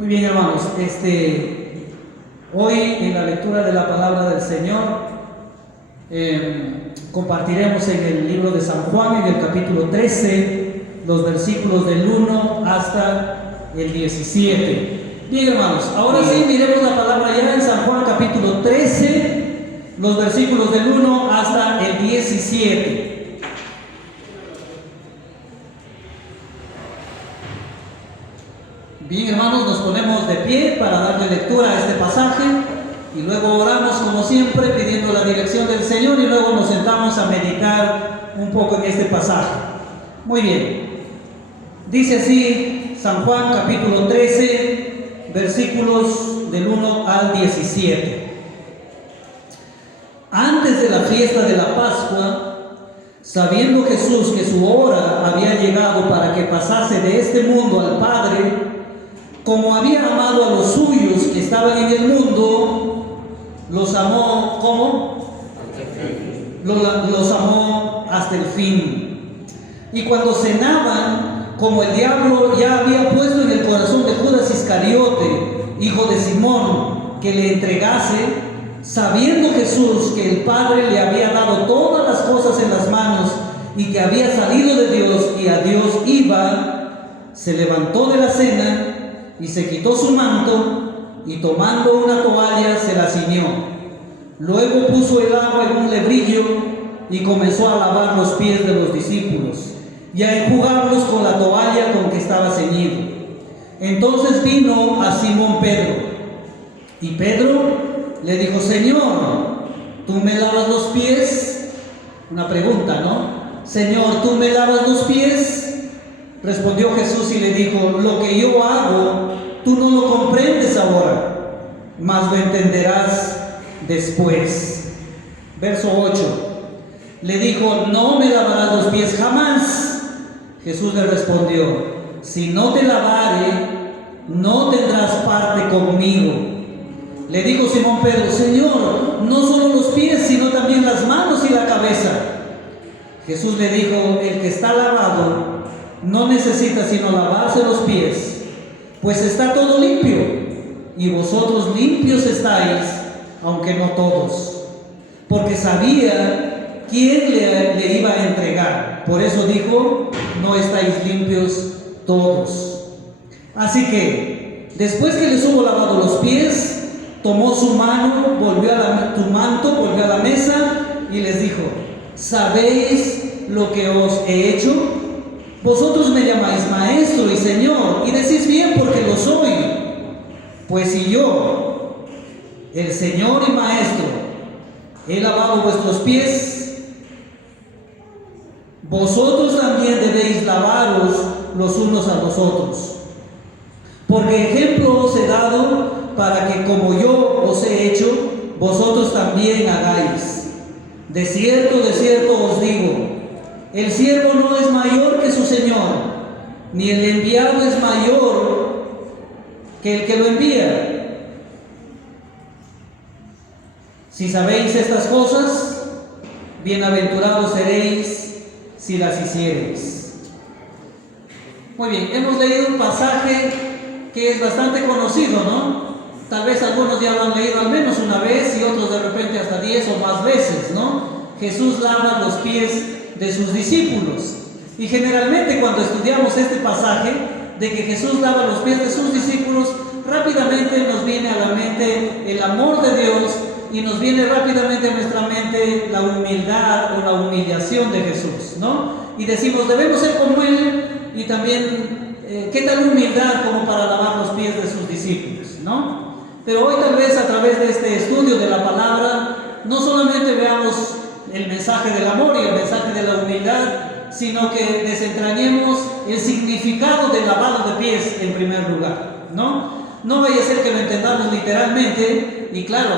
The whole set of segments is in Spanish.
Muy bien, hermanos, hoy en la lectura de la palabra del Señor compartiremos en el libro de San Juan, en el capítulo 13, los versículos del 1 hasta el 17. Bien, hermanos, ahora sí miremos la palabra ya en San Juan capítulo 13, los versículos del 1 hasta el 17. Bien, hermanos, nos ponemos de pie para darle lectura a este pasaje y luego oramos como siempre pidiendo la dirección del Señor y luego nos sentamos a meditar un poco en este pasaje. Muy bien, dice así San Juan capítulo 13, versículos del 1 al 17. Antes de la fiesta de la Pascua, sabiendo Jesús que su hora había llegado para que pasase de este mundo al Padre, como había amado a los suyos que estaban en el mundo, los amó, ¿cómo? Los amó hasta el fin. Y cuando cenaban, como el diablo ya había puesto en el corazón de Judas Iscariote, hijo de Simón, que le entregase, sabiendo Jesús que el Padre le había dado todas las cosas en las manos y que había salido de Dios y a Dios iba, se levantó de la cena y se quitó su manto y tomando una toalla se la ciñó. Luego puso el agua en un lebrillo y comenzó a lavar los pies de los discípulos y a enjugarlos con la toalla con que estaba ceñido. Entonces vino a Simón Pedro y Pedro le dijo: Señor, ¿tú me lavas los pies? Una pregunta, ¿no? Señor, ¿tú me lavas los pies? Respondió Jesús y le dijo: lo que yo hago, tú no lo comprendes ahora, mas lo entenderás después. Verso 8. Le dijo: no me lavarás los pies jamás. Jesús le respondió: si no te lavare, no tendrás parte conmigo. Le dijo Simón Pedro: Señor, no solo los pies, sino también las manos y la cabeza. Jesús le dijo: el que está lavado no necesita sino lavarse los pies, pues está todo limpio, y vosotros limpios estáis, aunque no todos. Porque sabía quién le iba a entregar. Por eso dijo: no estáis limpios todos. Así que, después que les hubo lavado los pies, tomó su mano, volvió a la mesa y les dijo: ¿sabéis lo que os he hecho? Vosotros me llamáis maestro y señor, y decís bien porque lo soy. Pues si yo, el Señor y maestro, he lavado vuestros pies, vosotros también debéis lavaros los unos a los otros. Porque ejemplo os he dado para que como yo os he hecho, vosotros también hagáis. De cierto os digo, el siervo no es mayor que su Señor, ni el enviado es mayor que el que lo envía. Si sabéis estas cosas, bienaventurados seréis si las hiciereis. Muy bien, hemos leído un pasaje que es bastante conocido, ¿no? Tal vez algunos ya lo han leído al menos una vez y otros de repente hasta 10 o más veces, ¿no? Jesús lava los pies de sus discípulos. Y generalmente cuando estudiamos este pasaje de que Jesús lava los pies de sus discípulos, rápidamente nos viene a la mente el amor de Dios y nos viene rápidamente a nuestra mente la humildad o la humillación de Jesús, ¿no? Y decimos, debemos ser como Él, y también qué tal humildad como para lavar los pies de sus discípulos, ¿no? Pero hoy tal vez a través de este estudio de la palabra no solamente veamos el mensaje del amor y el mensaje de la humildad, sino que desentrañemos el significado del lavado de pies en primer lugar, ¿no? No vaya a ser que lo entendamos literalmente y claro,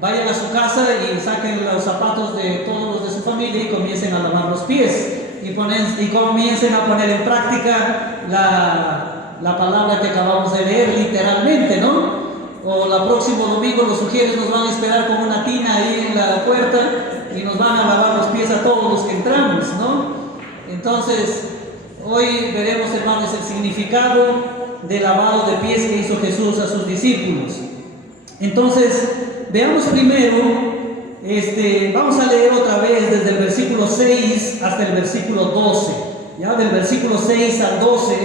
vayan a su casa y saquen los zapatos de todos los de su familia y comiencen a lavar los pies y comiencen a poner en práctica la palabra que acabamos de leer literalmente, ¿no? O el próximo domingo los sugieres nos van a esperar con una tina ahí en la puerta y nos van a lavar los pies a todos los que entramos, ¿no? Entonces, hoy veremos, hermanos, el significado de lavado de pies que hizo Jesús a sus discípulos. Entonces, veamos primero, vamos a leer otra vez desde el versículo 6 hasta el versículo 12, ya del versículo 6 al 12,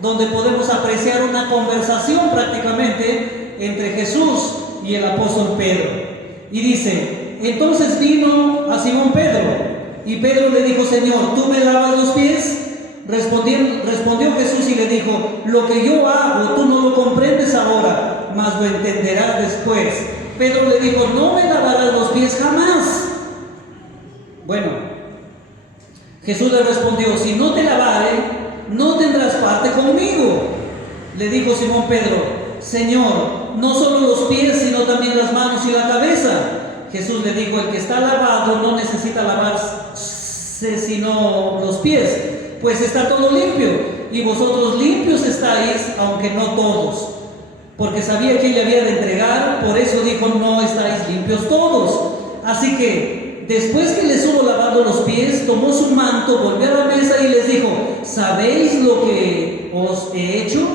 donde podemos apreciar una conversación prácticamente entre Jesús y el apóstol Pedro. Y dice: entonces vino a Simón Pedro, y Pedro le dijo: Señor, ¿tú me lavas los pies? Respondió Jesús y le dijo: lo que yo hago tú no lo comprendes ahora, mas lo entenderás después. Pedro le dijo: no me lavarás los pies jamás. Bueno, Jesús le respondió: si no te lavare, no tendrás parte conmigo. Le dijo Simón Pedro: Señor, no solo los pies, sino también las manos y la cabeza. Jesús le dijo: el que está lavado no necesita lavarse sino los pies, pues está todo limpio, y vosotros limpios estáis, aunque no todos. Porque sabía quién le había de entregar, por eso dijo: no estáis limpios todos. Así que, después que les hubo lavado los pies, tomó su manto, volvió a la mesa y les dijo: ¿sabéis lo que os he hecho?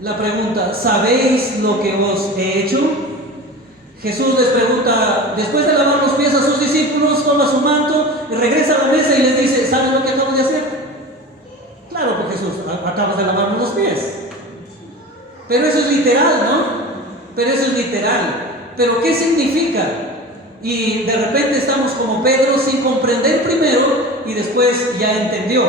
La pregunta: ¿sabéis lo que os he hecho? Jesús les pregunta, después de lavar los pies a sus discípulos, toma su manto, regresa a la mesa y les dice: ¿saben lo que acabo de hacer? Claro, porque Jesús, acabas de lavarnos los pies. Pero eso es literal, ¿no? Pero eso es literal. ¿Pero qué significa? Y de repente estamos como Pedro, sin comprender primero y después ya entendió.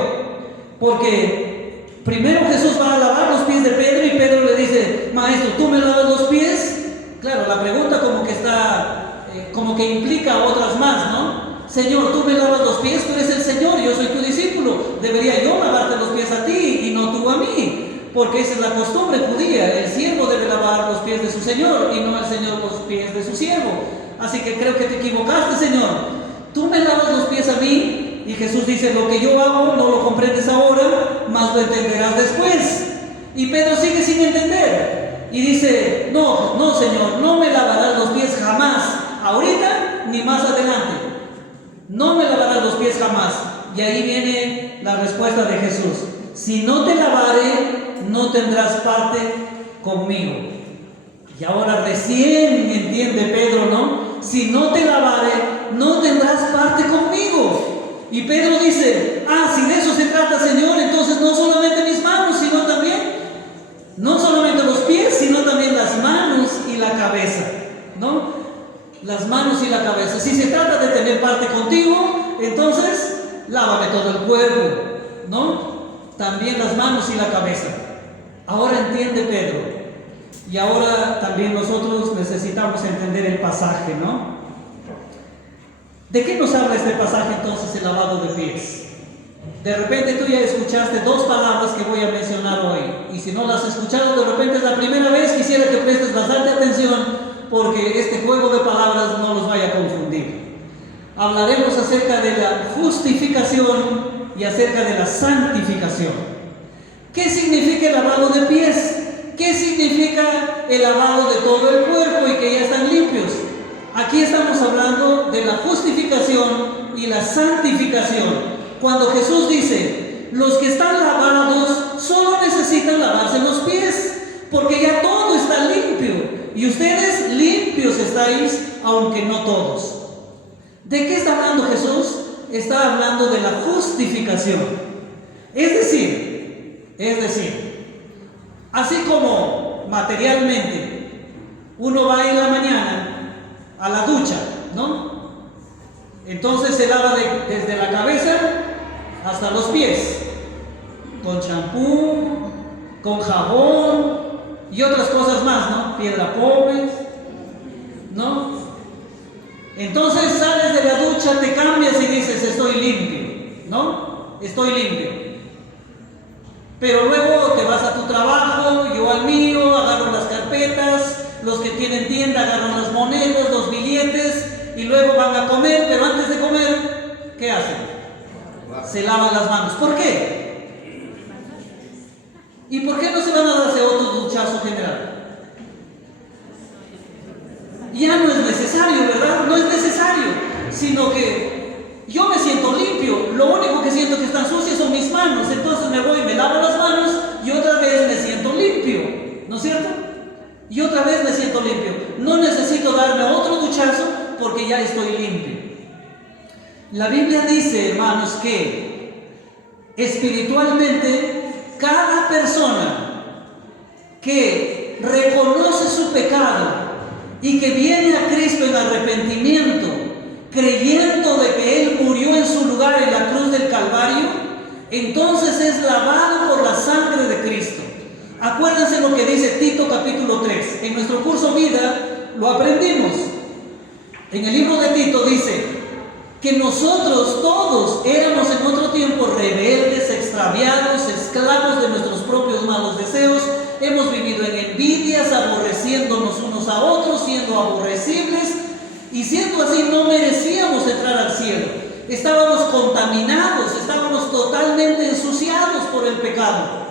Porque primero Jesús va a lavar los pies de Pedro y Pedro le dice: maestro, ¿tú me lavas los pies? Claro, la pregunta como que está, como que implica otras más, ¿no? Señor, tú me lavas los pies, tú eres el Señor, yo soy tu discípulo. Debería yo lavarte los pies a ti y no tú a mí, porque esa es la costumbre judía. El siervo debe lavar los pies de su Señor y no el Señor los pies de su siervo. Así que creo que te equivocaste, Señor. Tú me lavas los pies a mí. Y Jesús dice: lo que yo hago no lo comprendes ahora, mas lo entenderás después. Y Pedro sigue sin entender y dice: no, no, Señor, no me lavarás los pies jamás, ahorita ni más adelante. No me lavarás los pies jamás. Y ahí viene la respuesta de Jesús: si no te lavare, no tendrás parte conmigo. Y ahora recién entiende Pedro, ¿no? Si no te lavare, no tendrás parte conmigo. Y Pedro dice: si de eso se trata, Señor, entonces no solamente mis manos, sino también, no solamente los pies, sino también las manos y la cabeza, ¿no? Las manos y la cabeza. Si se trata de tener parte contigo, entonces lávame todo el cuerpo, ¿no? También las manos y la cabeza. Ahora entiende Pedro. Y ahora también nosotros necesitamos entender el pasaje, ¿no? ¿De qué nos habla este pasaje entonces, el lavado de pies? De repente tú ya escuchaste dos palabras que voy a mencionar hoy. Y si no las has escuchado, de repente es la primera vez, quisiera que prestes bastante atención, porque este juego de palabras no los vaya a confundir. Hablaremos acerca de la justificación y acerca de la santificación. ¿Qué significa el lavado de pies? ¿Qué significa el lavado de todo el cuerpo y que ya están limpios? Aquí estamos hablando de la justificación y la santificación. Cuando Jesús dice: los que están lavados solo necesitan lavarse los pies, porque ya todo está limpio. Y ustedes limpios estáis, aunque no todos. ¿De qué está hablando Jesús? Está hablando de la justificación. Es decir, así como materialmente uno va en la mañana a la ducha, ¿no? Entonces se lava desde la cabeza hasta los pies, con champú, con jabón y otras cosas más, ¿no? Piedra pómez, ¿no? Entonces sales de la ducha, te cambias y dices: estoy limpio, ¿no? Estoy limpio. Pero luego te vas a tu trabajo, yo al mío, agarro las carpetas, los que tienen tienda agarran las monedas, los billetes, y luego van a comer, pero antes de comer, ¿qué hacen? Se lavan las manos. ¿Por qué? ¿Y por qué no se van a darse otro duchazo general? Ya no es necesario, ¿verdad? No es necesario, sino que yo me siento limpio. Lo único que siento que están sucias son mis manos. Entonces me voy, me lavo las manos y otra vez me siento limpio. ¿no es cierto? Y otra vez me siento limpio. No necesito darme otro duchazo porque ya estoy limpio. La Biblia dice, hermanos, que espiritualmente cada persona que reconoce su pecado y que viene a Cristo en arrepentimiento, creyendo de que Él murió en su lugar en la cruz del Calvario, entonces es lavado por la sangre de Cristo. Acuérdense lo que dice Tito capítulo 3. En nuestro curso vida lo aprendimos. En el libro de Tito dice que nosotros todos éramos en otro tiempo rebeldes, extraviados, esclavos de nuestros propios malos deseos. Hemos vivido en envidias, aborreciéndonos unos a otros, siendo aborrecibles, y siendo así no merecíamos entrar al cielo. Estábamos contaminados, estábamos totalmente ensuciados por el pecado.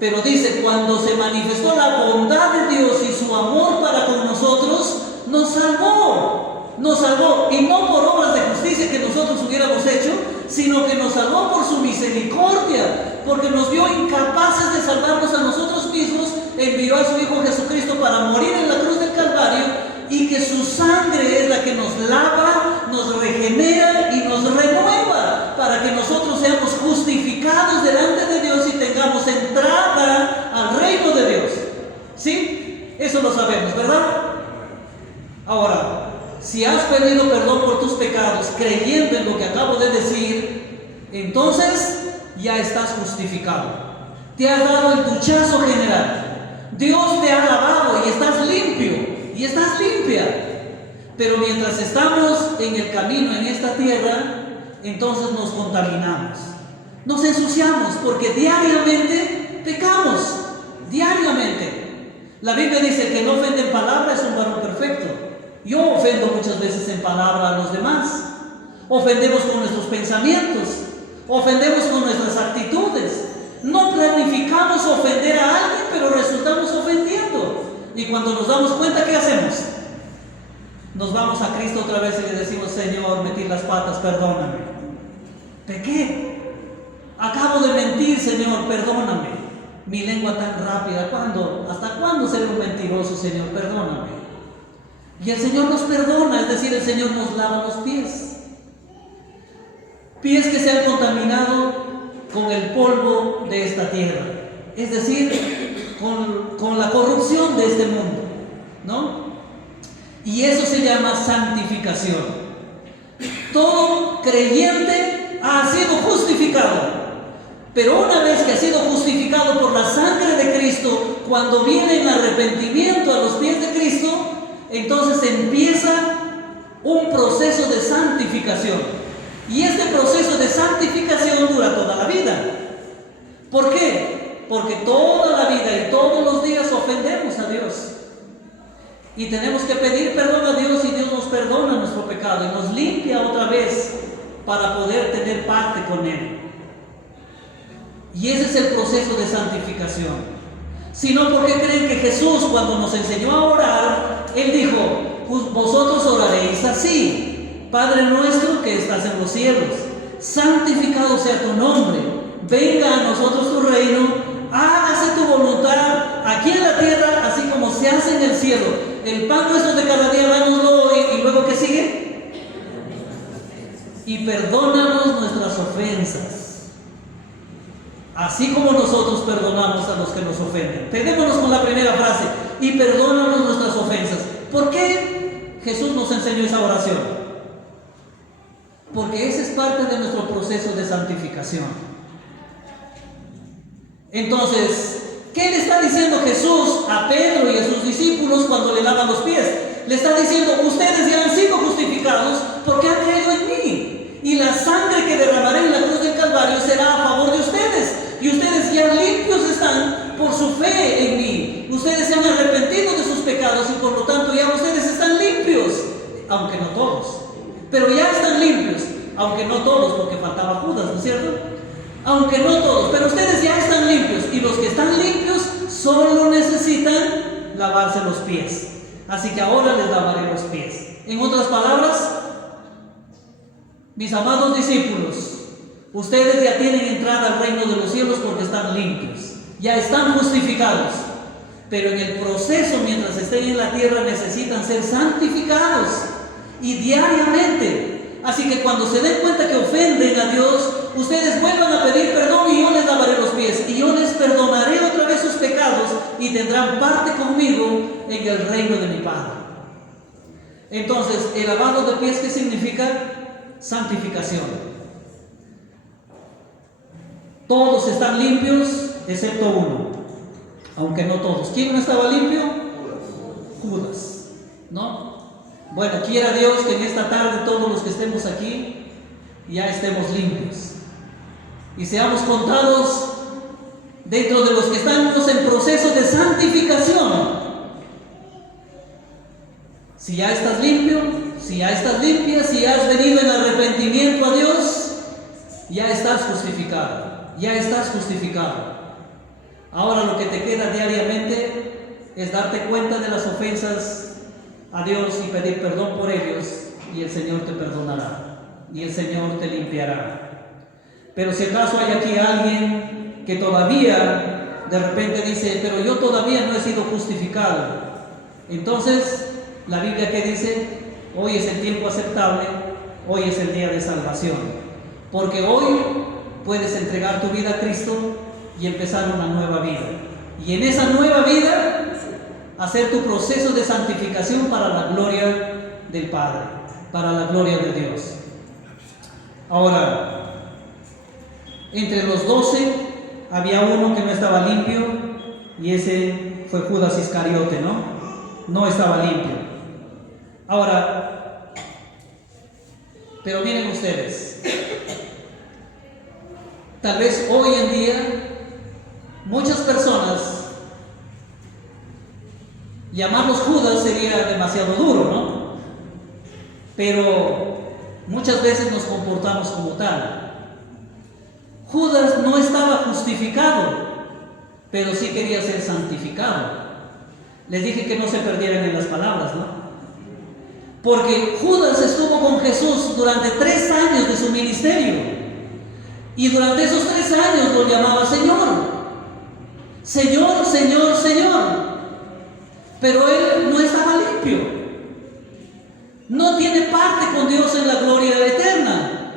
Pero dice, cuando se manifestó la bondad de Dios y su amor para con nosotros, nos salvó, y no por obras de justicia que nosotros hubiéramos hecho, sino que nos salvó por su misericordia, porque nos vio incapaces de salvarnos a nosotros mismos, envió a su Hijo Jesucristo para morir en la cruz del Calvario, y que su sangre es la que nos lava, nos regenera y nos renueva, para que nosotros seamos justificados delante de Dios y tengamos entrada al reino de Dios. ¿Sí? Eso lo sabemos, ¿verdad? Ahora, si has pedido perdón por tus pecados creyendo en lo que acabo de decir, entonces ya estás justificado. Te has dado el duchazo general. Dios te ha lavado y estás limpio y estás limpia. Pero mientras estamos en el camino en esta tierra, entonces nos contaminamos, nos ensuciamos, porque diariamente pecamos, diariamente. La Biblia dice que no ofende en palabra es un varón perfecto. Yo ofendo muchas veces en palabra a los demás. Ofendemos con nuestros pensamientos, ofendemos con nuestras actitudes. No planificamos ofender a alguien, pero resultamos ofendiendo. Y cuando nos damos cuenta, ¿qué hacemos? Nos vamos a Cristo otra vez y le decimos, Señor, metí las patas, perdóname. ¿Pequé? Acabo de mentir, Señor, perdóname. Mi lengua tan rápida, ¿cuándo? ¿Hasta cuándo seré un mentiroso, Señor? Perdóname. Y el Señor nos perdona, es decir, el Señor nos lava los pies. Pies que se han contaminado con el polvo de esta tierra, es decir, con la corrupción de este mundo, ¿no? Y eso se llama santificación. Todo creyente ha sido justificado. Pero una vez que ha sido justificado por la sangre de Cristo, cuando viene en arrepentimiento a los pies de Cristo, entonces empieza un proceso de santificación. Y este proceso de santificación dura toda la vida. ¿Por qué? Porque toda la vida y todos los días ofendemos a Dios. Y tenemos que pedir perdón a Dios, y Dios nos perdona nuestro pecado y nos limpia otra vez para poder tener parte con Él. Y ese es el proceso de santificación. Si no, ¿por qué creen que Jesús, cuando nos enseñó a orar, Él dijo, pues vosotros oraréis así: Padre nuestro que estás en los cielos, santificado sea tu nombre, venga a nosotros tu reino, hágase tu voluntad aquí en la tierra, así como se hace en el cielo. El pan nuestro de cada día dánoslo hoy. ¿Y luego qué sigue? Y perdónanos nuestras ofensas, así como nosotros perdonamos a los que nos ofenden. Quedémonos con la primera frase: y perdónanos nuestras ofensas. ¿Por qué Jesús nos enseñó esa oración? Porque ese es parte de nuestro proceso de santificación. Entonces, ¿qué le está diciendo Jesús a Pedro y a sus discípulos cuando le lavan los pies? Le está diciendo: ustedes ya han sido justificados porque han creído en mí, y la sangre que derramaré en la cruz del Calvario será a favor de ustedes, y ustedes ya limpios están por su fe en mí. Ustedes se han arrepentido de sus pecados y por lo tanto ya ustedes están limpios, aunque no todos, pero ya están limpios, aunque no todos, porque faltaba Judas, ¿no es cierto? Aunque no todos, pero ustedes ya están limpios, y los que están limpios solo necesitan lavarse los pies. Así que ahora les lavaré los pies. En otras palabras, mis amados discípulos, ustedes ya tienen entrada al reino de los cielos porque están limpios, ya están justificados. pero en el proceso, mientras estén en la tierra, necesitan ser santificados y diariamente. Así que cuando se den cuenta que ofenden a Dios, ustedes vuelvan a pedir perdón y yo les lavaré los pies y yo les perdonaré otra vez sus pecados y tendrán parte conmigo en el reino de mi Padre. Entonces, el lavado de pies, ¿qué significa? Santificación. Todos están limpios excepto uno, aunque no todos. ¿Quién no estaba limpio? Judas, ¿no? Bueno, quiera Dios que en esta tarde todos los que estemos aquí ya estemos limpios y seamos contados dentro de los que estamos en proceso de santificación. Si ya estás limpio, si ya estás limpia, si has venido en arrepentimiento a Dios, ya estás justificado. Ya estás justificado. Ahora lo que te queda diariamente es darte cuenta de las ofensas a Dios y pedir perdón por ellos, y el Señor te perdonará y el Señor te limpiará. Pero si acaso hay aquí alguien que todavía de repente dice, pero yo todavía no he sido justificado, entonces la Biblia que dice, hoy es el tiempo aceptable, hoy es el día de salvación, porque hoy puedes entregar tu vida a Cristo y empezar una nueva vida. Y en esa nueva vida, hacer tu proceso de santificación para la gloria del Padre, para la gloria de Dios. Ahora, entre los 12 había uno que no estaba limpio y ese fue Judas Iscariote, ¿no? No estaba limpio. Ahora, pero miren ustedes, tal vez hoy en día muchas personas, llamarlos Judas sería demasiado duro, ¿no? Pero muchas veces nos comportamos como tal. Judas no estaba justificado, pero sí quería ser santificado. Les dije que no se perdieran en las palabras, ¿no? Porque Judas estuvo con Jesús durante 3 años de su ministerio. Y durante esos 3 años lo llamaba Señor. Señor, Señor, Señor. Pero él no estaba limpio. No tiene parte con Dios en la gloria eterna.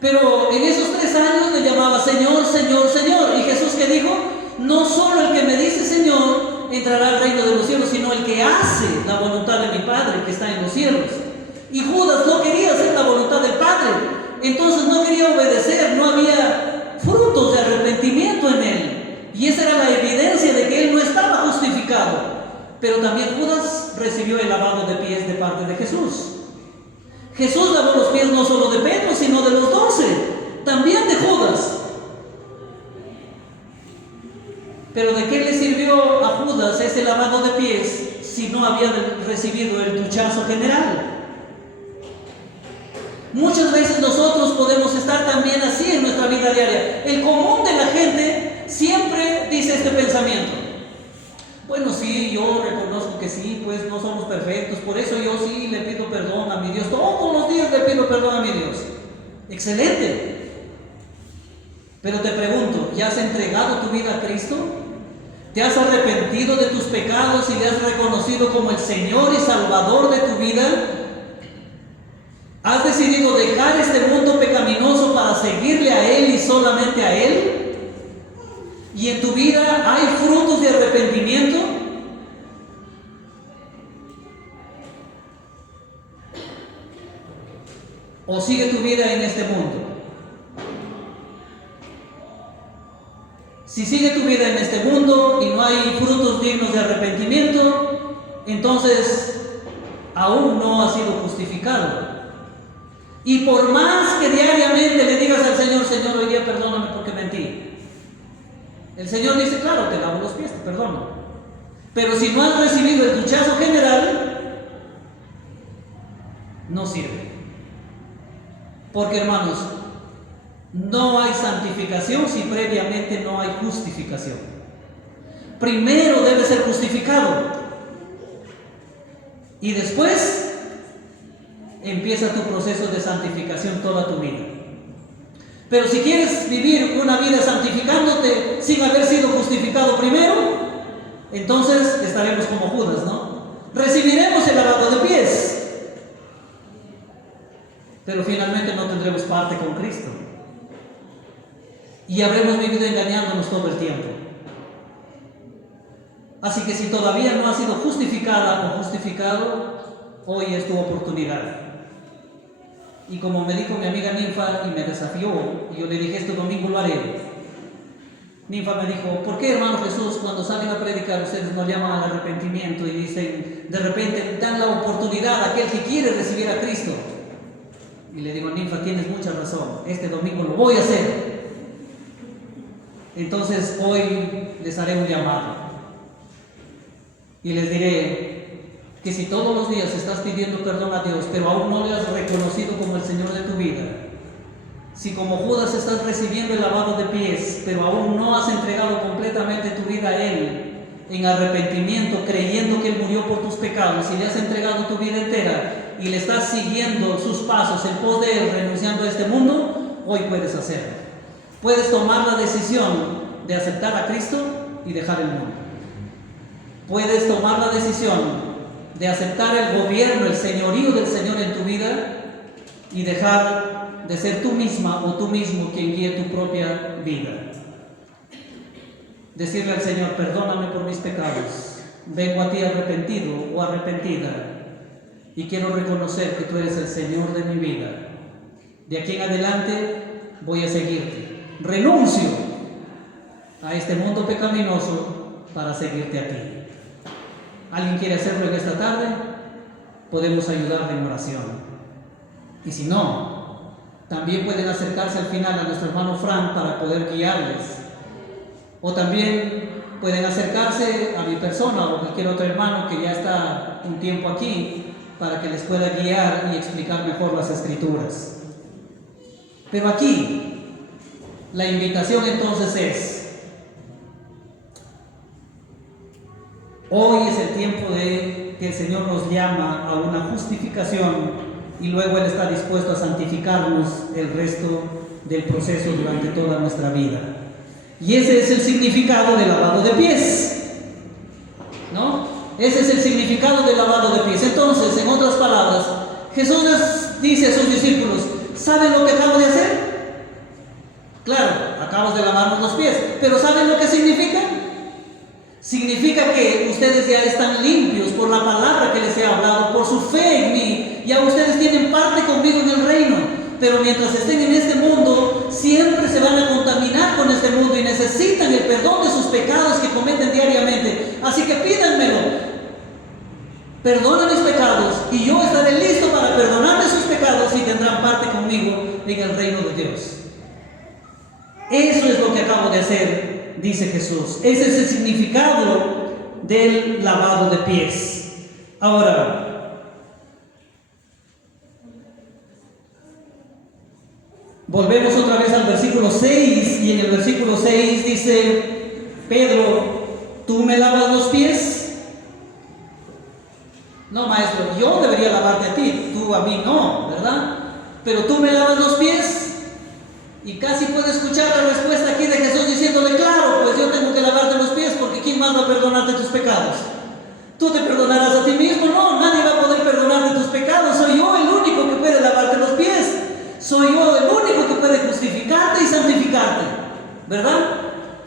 Pero en esos 3 años le llamaba Señor, Señor, Señor. Y Jesús que dijo, no solo el que me dice Señor entrará al reino de los cielos, sino el que hace la voluntad de mi Padre que está en los cielos. Y Judas no quería hacer la voluntad del Padre. Entonces no quería obedecer, no había frutos de arrepentimiento en él. Y esa era la evidencia de que él no estaba justificado. Pero también Judas recibió el lavado de pies de parte de Jesús. Jesús lavó los pies no solo de Pedro, sino de los 12, también de Judas. Pero ¿de qué le sirvió a Judas ese lavado de pies si no había recibido el duchazo general? Muchas veces nosotros podemos estar también así en nuestra vida diaria. El común de la gente siempre dice este pensamiento. Bueno, sí, yo reconozco que sí, pues no somos perfectos, por eso yo sí le pido perdón a mi Dios. Todos los días le pido perdón a mi Dios. Excelente. Pero te pregunto, ¿ya has entregado tu vida a Cristo? ¿Te has arrepentido de tus pecados y le has reconocido como el Señor y Salvador de tu vida? ¿Has decidido dejar este mundo pecaminoso para seguirle a Él y solamente a Él? ¿Y en tu vida hay frutos de arrepentimiento? ¿O sigue tu vida en este mundo? Si sigue tu vida en este mundo y no hay frutos dignos de arrepentimiento, entonces aún no has sido justificado. Y por más que diariamente le digas al Señor, Señor, hoy día perdóname porque mentí, el Señor dice, claro, te lavo los pies, te perdono. Pero si no has recibido el duchazo general, no sirve. Porque, hermanos, no hay santificación si previamente no hay justificación. Primero debe ser justificado. Y después empieza tu proceso de santificación toda tu vida. Pero si quieres vivir una vida santificándote sin haber sido justificado primero, entonces estaremos como Judas, ¿no? Recibiremos el lavado de pies, pero finalmente no tendremos parte con Cristo. Y habremos vivido engañándonos todo el tiempo. Así que si todavía no has sido justificada o justificado, hoy es tu oportunidad. Y como me dijo mi amiga Ninfa y me desafió, y yo le dije, este domingo lo haré. Ninfa me dijo, ¿por qué, hermano Jesús, cuando salen a predicar ustedes nos llaman al arrepentimiento y dicen, de repente dan la oportunidad a aquel que quiere recibir a Cristo? Y le digo, Ninfa, tienes mucha razón, este domingo lo voy a hacer. Entonces hoy les haré un llamado y les diré que si todos los días estás pidiendo perdón a Dios, pero aún no le has reconocido como el Señor de tu vida, si como Judas estás recibiendo el lavado de pies, pero aún no has entregado completamente tu vida a Él en arrepentimiento, creyendo que Él murió por tus pecados, y le has entregado tu vida entera y le estás siguiendo sus pasos en pos de Él, renunciando a este mundo, hoy puedes hacerlo. Puedes tomar la decisión de aceptar a Cristo y dejar el mundo. Puedes tomar la decisión de aceptar el gobierno, el señorío del Señor en tu vida y dejar de ser tú misma o tú mismo quien guíe tu propia vida. Decirle al Señor, perdóname por mis pecados, vengo a ti arrepentido o arrepentida y quiero reconocer que tú eres el Señor de mi vida. De aquí en adelante voy a seguirte. Renuncio a este mundo pecaminoso para seguirte a ti. ¿Alguien quiere hacerlo en esta tarde? Podemos ayudarle en oración. Y si no, también pueden acercarse al final a nuestro hermano Frank para poder guiarles. O también pueden acercarse a mi persona o cualquier otro hermano que ya está un tiempo aquí para que les pueda guiar y explicar mejor las Escrituras. Pero aquí la invitación entonces es, hoy es el tiempo de que el Señor nos llama a una justificación y luego Él está dispuesto a santificarnos el resto del proceso durante toda nuestra vida. Y ese es el significado del lavado de pies, ¿no? Ese es el significado del lavado de pies. Entonces, en otras palabras, Jesús les dice a sus discípulos, ¿saben lo que acabo de hacer? Claro, acabas de lavarnos los pies, pero ¿saben lo que significa? Significa que ustedes ya están limpios por la palabra que les he hablado, por su fe en mí. Ya ustedes tienen parte conmigo en el reino, pero mientras estén en este mundo, siempre se van a contaminar con este mundo y necesitan el perdón de sus pecados que cometen diariamente. Así que pídanmelo. Perdona mis pecados y yo estaré listo para perdonarles sus pecados y tendrán parte conmigo en el reino de Dios. Eso es lo que acabo de hacer, dice Jesús. Ese es el significado del lavado de pies. Ahora, volvemos otra vez al versículo 6, y en el versículo 6 dice, Pedro, ¿tú me lavas los pies? No, maestro, yo debería lavarte a ti, tú a mí no, ¿verdad? Pero tú me lavas los pies. Y casi puede escuchar la respuesta aquí de Jesús diciéndole, claro, pues yo tengo que lavarte los pies, porque ¿quién más va a perdonarte tus pecados? ¿Tú te perdonarás a ti mismo? No, nadie va a poder perdonarte tus pecados. Soy yo el único que puede lavarte los pies. Soy yo el único que puede justificarte y santificarte, ¿verdad?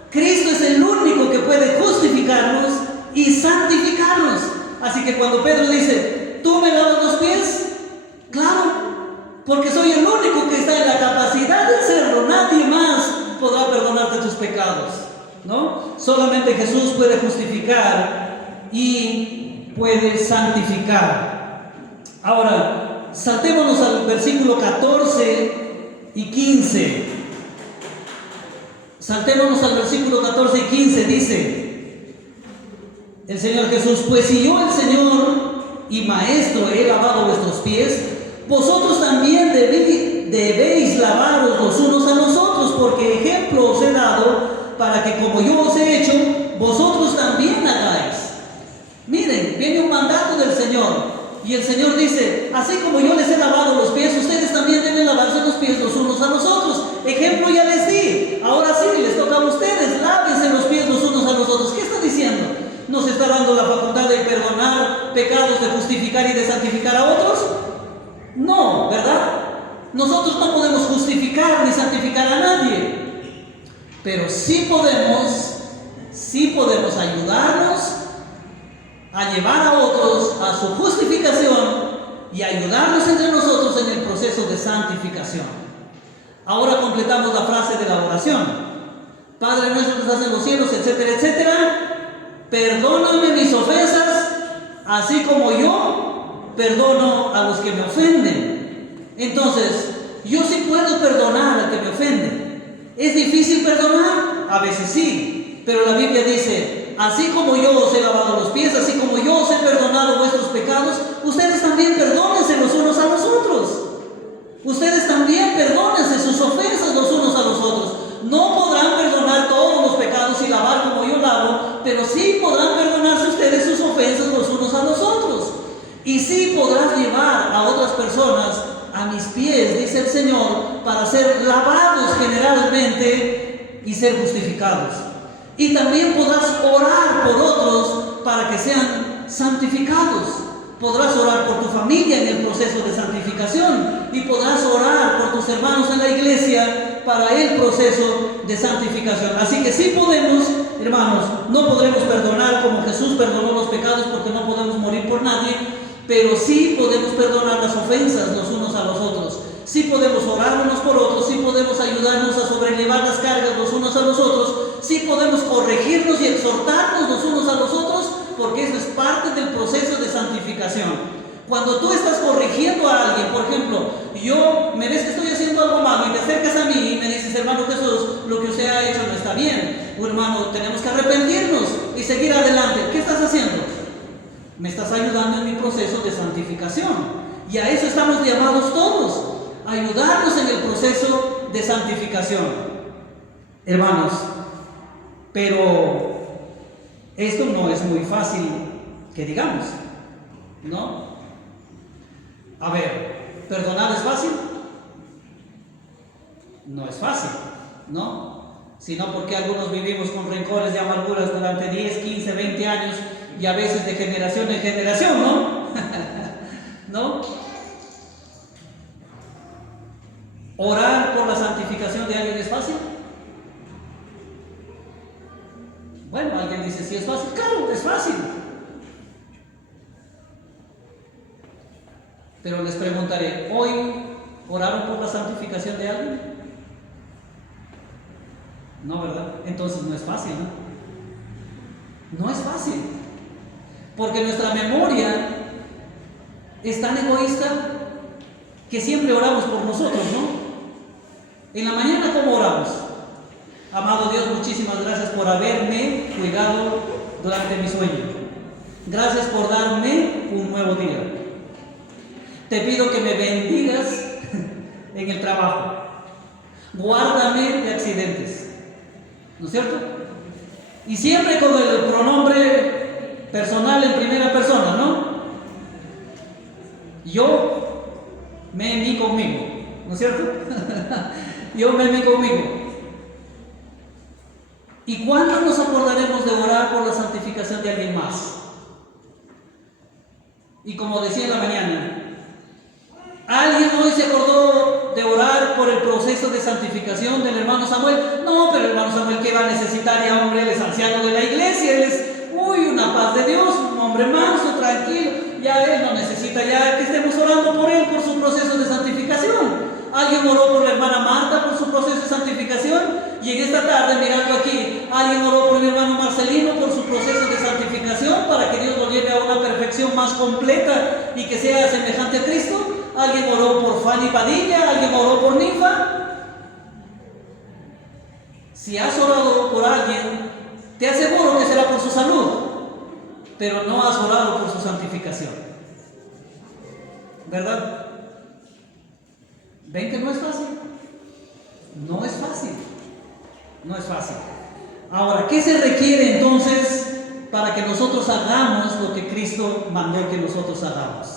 Cristo es el único que puede justificarnos y santificarnos. Así que cuando Pedro dice, ¿tú me lavas los pies? Claro, porque soy el único que está en la capacidad de hacerlo. Nadie más podrá perdonarte tus pecados, ¿no? Solamente Jesús puede justificar y puede santificar. Ahora, saltémonos al versículo 14 y 15. Saltémonos al versículo 14 y 15. Dice el Señor Jesús, pues si yo, el Señor y Maestro, he lavado vuestros pies, vosotros también debéis lavaros los unos a los otros, porque ejemplo os he dado para que como yo os he hecho, vosotros también hagáis. Miren, viene un mandato del Señor y el Señor dice, así como yo les he lavado los pies, ustedes también deben lavarse los pies los unos a los otros. Ejemplo ya les di, ahora sí les toca a ustedes, lávense los pies los unos a los otros. ¿Qué está diciendo? nos está dando la facultad de perdonar pecados, de justificar y de santificar a otros? No, ¿verdad? Nosotros no podemos justificar ni santificar a nadie, pero sí podemos ayudarnos a llevar a otros a su justificación y ayudarnos entre nosotros en el proceso de santificación. Ahora completamos la frase de la oración. Padre nuestro que estás en los cielos, etcétera, etcétera, perdóname mis ofensas, así como yo perdono a los que me ofenden. Entonces, yo sí puedo perdonar al que me ofende. ¿Es difícil perdonar? A veces sí, pero la Biblia dice, así como yo os he lavado los pies, así como yo os he perdonado vuestros pecados, ustedes también perdónense los unos a los otros. Ustedes también perdónense sus ofensas los unos a los otros. No podrán perdonar todos los pecados y lavar como yo lavo, pero sí podrán perdonarse ustedes sus ofensas los unos a los otros. Y sí podrás llevar a otras personas a mis pies, dice el Señor, para ser lavados generalmente y ser justificados. Y también podrás orar por otros para que sean santificados. Podrás orar por tu familia en el proceso de santificación y podrás orar por tus hermanos en la iglesia para el proceso de santificación. Así que sí podemos, hermanos, no podremos perdonar como Jesús perdonó los pecados porque no podemos morir por nadie, pero sí podemos perdonar las ofensas los unos a los otros. Sí podemos orar unos por otros, sí podemos ayudarnos a sobrellevar las cargas los unos a los otros, sí podemos corregirnos y exhortarnos los unos a los otros, porque eso es parte del proceso de santificación. Cuando tú estás corrigiendo a alguien, por ejemplo, me ves que estoy haciendo algo malo y te acercas a mí y me dices, hermano Jesús, lo que usted ha hecho no está bien. Hermano, tenemos que arrepentirnos y seguir adelante. ¿Qué estás haciendo? Me estás ayudando en mi proceso de santificación. Y a eso estamos llamados todos, a ayudarnos en el proceso de santificación. Hermanos, pero esto no es muy fácil que digamos, ¿no? A ver, ¿perdonar es fácil? No es fácil, ¿no? Sino porque algunos vivimos con rencores y amarguras durante 10, 15, 20 años y a veces de generación en generación, ¿no? ¿No? ¿Orar por la santificación de alguien es fácil? Bueno, alguien dice, ¿sí es fácil? Claro, es fácil. Pero les preguntaré, ¿hoy oraron por la santificación de alguien? No, ¿verdad? Entonces no es fácil, ¿no? No es fácil. Porque nuestra memoria es tan egoísta que siempre oramos por nosotros, ¿no? En la mañana, ¿cómo oramos? Amado Dios, muchísimas gracias por haberme cuidado durante mi sueño. Gracias por darme un nuevo día. Te pido que me bendigas en el trabajo. Guárdame de accidentes. ¿No es cierto? Y siempre con el pronombre personal en primera persona, ¿no? Yo, mí conmigo. ¿No es cierto? Yo, mí conmigo. ¿Y cuándo nos acordaremos de orar por la santificación de alguien más? Y como decía en la mañana, ¿alguien hoy se acordó de orar por el proceso de santificación del hermano Samuel? No, pero el hermano Samuel, ¿qué va a necesitar? Ya, hombre, él es anciano de la iglesia, él es, una paz de Dios, un hombre manso, tranquilo, ya él no necesita ya que estemos orando por él, por su proceso de santificación. Alguien oró por la hermana Marta por su proceso de santificación, y en esta tarde, mirando aquí, alguien oró por mi hermano Marcelino por su proceso de santificación para que Dios lo lleve a una perfección más completa y que sea semejante a Cristo. Alguien oró por Fanny Padilla, alguien oró por Ninfa. Si has orado por alguien, te aseguro que será por su salud, pero no has orado por su santificación, ¿verdad? ¿Ven que no es fácil? No es fácil. No es fácil. Ahora, ¿qué se requiere entonces para que nosotros hagamos lo que Cristo mandó que nosotros hagamos?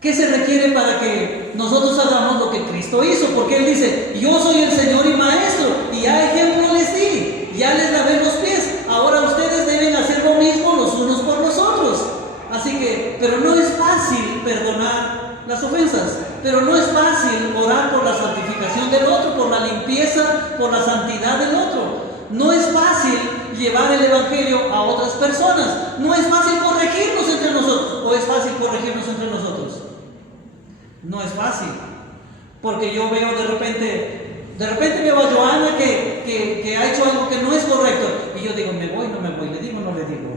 ¿Qué se requiere para que nosotros hagamos lo que Cristo hizo? Porque Él dice, yo soy el Señor y Maestro, y ya ejemplo les di, ya les lavé los pies, ahora ustedes deben hacer lo mismo los pero no es fácil perdonar las ofensas, pero no es fácil orar por la santificación del otro, por la limpieza, por la santidad del otro. No es fácil llevar el evangelio a otras personas. No es fácil corregirnos entre nosotros. ¿O es fácil corregirnos entre nosotros? No es fácil. Porque yo veo de repente veo a Joana que ha hecho algo que no es correcto. Y yo digo, ¿me voy, no me voy? ¿Le digo o no le digo?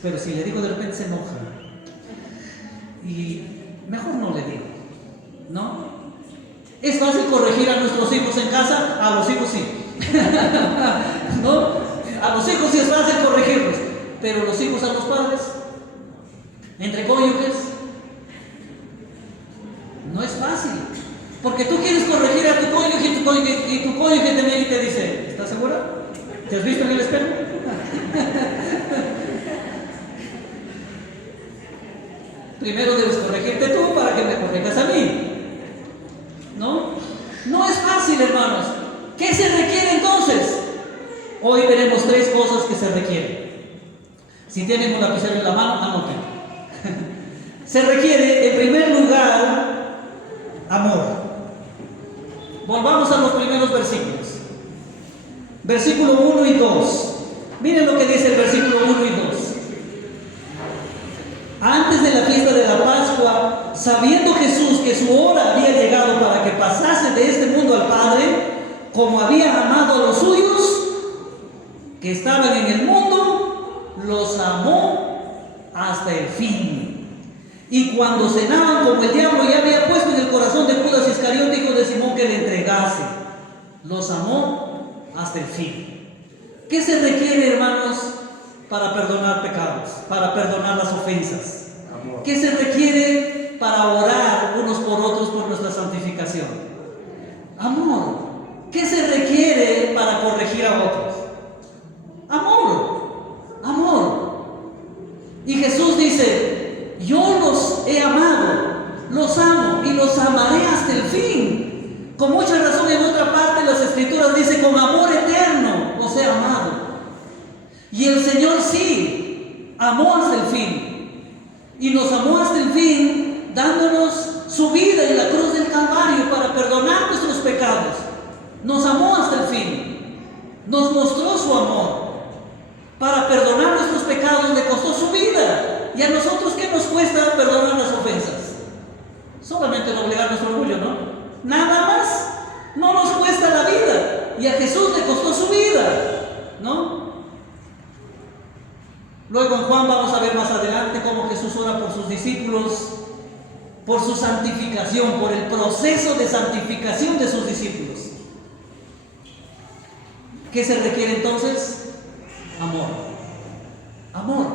Pero si le digo, de repente se enoja. Y mejor no le digo, ¿no? ¿Es fácil corregir a nuestros hijos en casa? A los hijos sí. ¿No? A los hijos sí es fácil corregirlos. Pero los hijos a los padres, entre cónyuges, no es fácil. Porque tú quieres corregir a tu cónyuge y tu cónyuge te viene y te dice, ¿estás segura? ¿Te has visto en el espejo? Primero debes corregirte tú para que me corrijas a mí. ¿No? No es fácil, hermanos. ¿Qué se requiere entonces? Hoy veremos 3 cosas que se requieren. Si tienen un lapicero en la mano, anoten. Se requiere, en primer lugar, amor. Volvamos a los primeros versículos. Versículo 1 y 2. Miren lo que dice el versículo 1 y 2. Antes de la fiesta de la Pascua, sabiendo Jesús que su hora había llegado para que pasase de este mundo al Padre, como había amado a los suyos que estaban en el mundo, los amó hasta el fin. Y cuando cenaban, como el diablo ya había puesto en el corazón de Judas Iscariote, hijo de Simón, que le entregase, los amó hasta el fin. ¿Qué se requiere, hermanos, para perdonar pecados, para perdonar las ofensas? Amor. ¿Qué se requiere para orar unos por otros por nuestra santificación? Amor. ¿Qué se requiere para corregir a otros? Amor. Amor. Y Jesús dice, yo los he amado, los amo y los amaré hasta el fin. Con mucha razón en otra parte las Escrituras dice, con amor eterno os he amado. Y el Señor sí, amó hasta el fin. Y nos amó hasta el fin, dándonos su vida en la cruz del Calvario para perdonar nuestros pecados. Nos amó hasta el fin. Nos mostró su amor. Para perdonar nuestros pecados le costó su vida. ¿Y a nosotros qué nos cuesta perdonar las ofensas? Solamente doblegar nuestro orgullo, ¿no? Nada más. No nos cuesta la vida. Y a Jesús le costó su vida, ¿no? Luego en Juan vamos a ver más adelante cómo Jesús ora por sus discípulos, por su santificación, por el proceso de santificación de sus discípulos. ¿Qué se requiere entonces? Amor. Amor.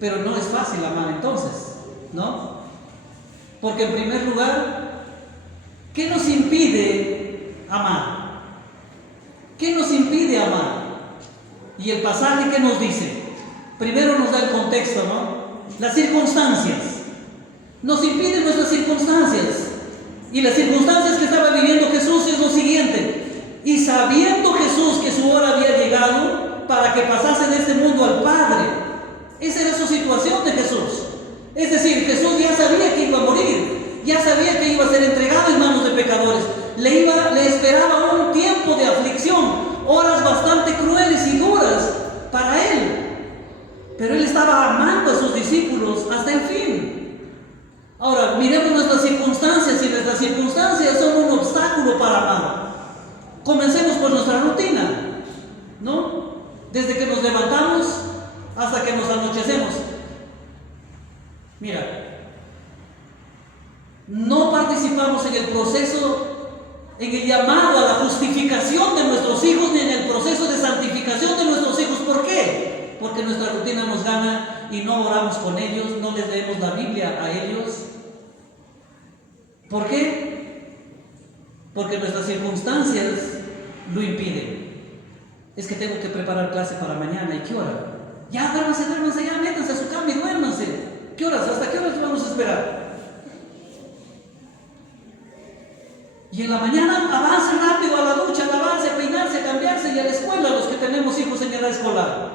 Pero no es fácil amar entonces, ¿no? Porque en primer lugar, ¿qué nos impide amar? ¿Qué nos impide amar? Y el pasaje que nos dice, primero nos da el contexto, ¿no? Las circunstancias. Nos impiden nuestras circunstancias. Y las circunstancias que estaba viviendo Jesús es lo siguiente. Y sabiendo Jesús que su hora había llegado para que pasase de este mundo al Padre. Esa era su situación de Jesús. Es decir, Jesús ya sabía que iba a morir. Ya sabía que iba a ser entregado en manos de pecadores. Le esperaba un tiempo de aflicción. Horas bastante crueles y duras para él. Pero él estaba amando a sus discípulos hasta el fin. Ahora, miremos nuestras circunstancias. Y nuestras circunstancias son un obstáculo para amar. Comencemos por nuestra rutina, ¿no? Desde que nos levantamos hasta que nos anochecemos. Mira, no participamos en el proceso, en el llamado a la justificación de nuestros hijos, ni en el proceso de santificación de nuestros hijos. ¿Por qué? Porque nuestra rutina nos gana y no oramos con ellos, no les leemos la Biblia a ellos. ¿Por qué? Porque nuestras circunstancias lo impiden. Es que tengo que preparar clase para mañana. ¿Y qué hora? Ya, duérmanse, ya, métanse a su cama y duérmanse. ¿Qué horas? ¿Hasta qué horas vamos a esperar? Y en la mañana avance rápido a la ducha, a lavarse, a peinarse, a cambiarse y a la escuela, los que tenemos hijos en edad escolar.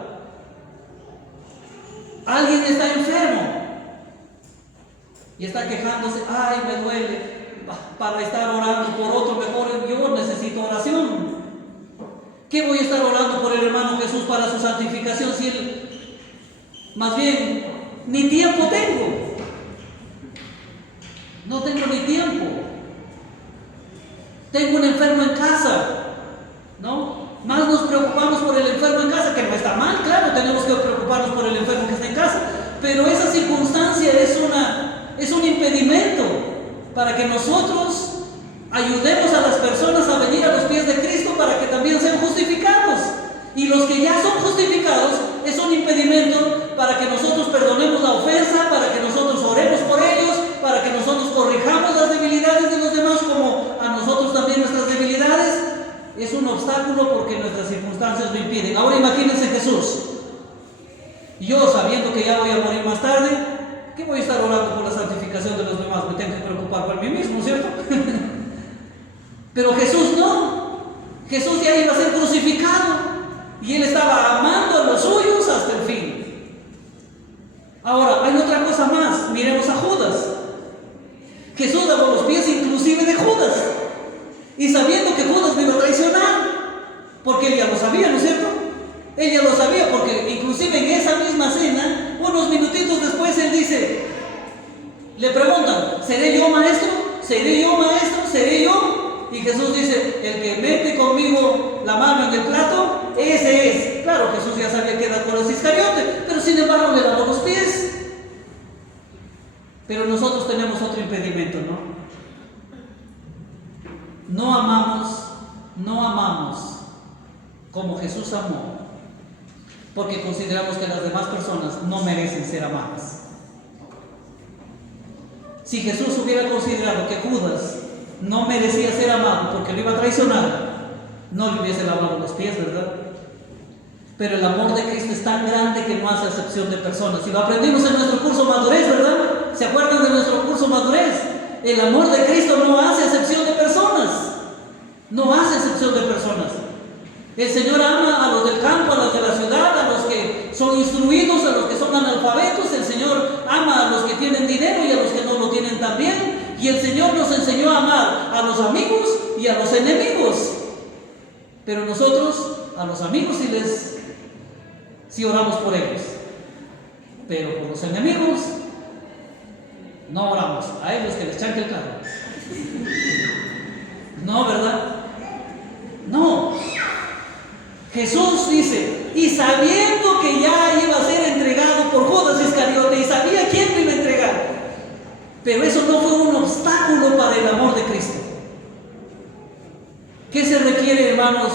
y está quejándose, ay, me duele, para estar orando por otro mejor, yo necesito oración. ¿Qué voy a estar orando por el hermano Jesús para su santificación si él, más bien, ni tiempo tengo? No tengo ni tiempo. Tengo un enfermo en casa, ¿no? Más nos preocupamos por el enfermo en casa, que no está mal, claro, tenemos que preocuparnos por el enfermo que está en casa, pero esa circunstancia es un impedimento para que nosotros ayudemos a las personas a venir a los pies de Cristo para que también sean justificados. Y los que ya son justificados es un impedimento para que nosotros perdonemos la ofensa, para que nosotros oremos por ellos, para que nosotros corrijamos las debilidades de los demás como a nosotros también nuestras debilidades. Es un obstáculo porque nuestras circunstancias lo impiden. Ahora imagínense Jesús. Yo, sabiendo que ya voy a morir más tarde, ¿qué voy a estar orando por la santificación de los demás? Me tengo que preocupar por mí mismo, ¿cierto? Pero Jesús no. Jesús ya iba a ser crucificado y él estaba amando a los suyos hasta el fin. Ahora, hay otra cosa más. Miremos a Judas. Jesús lavó los pies inclusive de Judas, y sabiendo que Judas me iba a traicionar, porque él ya lo sabía, ¿no es cierto? Él ya lo sabía, porque inclusive en esa misma cena, unos minutitos después, él dice, le preguntan, ¿seré yo maestro? ¿Seré yo maestro? ¿Seré yo? Y Jesús dice, el que mete conmigo la mano en el plato, ese es. Claro, Jesús ya sabía que era Judas Iscariote, pero sin embargo le lavó los pies. Pero nosotros tenemos otro impedimento, ¿no? No amamos como Jesús amó, porque consideramos que las demás personas no merecen ser amadas. Si Jesús hubiera considerado que Judas no merecía ser amado porque lo iba a traicionar, no le hubiese lavado los pies, ¿verdad? Pero el amor de Cristo es tan grande que no hace acepción de personas. Y lo aprendimos en nuestro curso Madurez, ¿verdad? ¿Se acuerdan de nuestro curso Madurez? El amor de Cristo no hace acepción de personas. No hace acepción de personas. El Señor ama a los del campo, a los de la ciudad, a los que son instruidos, a los que son analfabetos. El Señor ama a los que tienen dinero y a los que no lo tienen también. Y el Señor nos enseñó a amar a los amigos y a los enemigos. Pero nosotros a los amigos sí oramos por ellos, pero por los enemigos no oramos. A ellos que les chanque el carro. No, ¿verdad? No. Jesús dice, y sabiendo que ya iba a ser entregado por Judas Iscariote, y sabía quién lo iba a entregar, pero eso no fue un obstáculo para el amor de Cristo. ¿Qué se requiere, hermanos,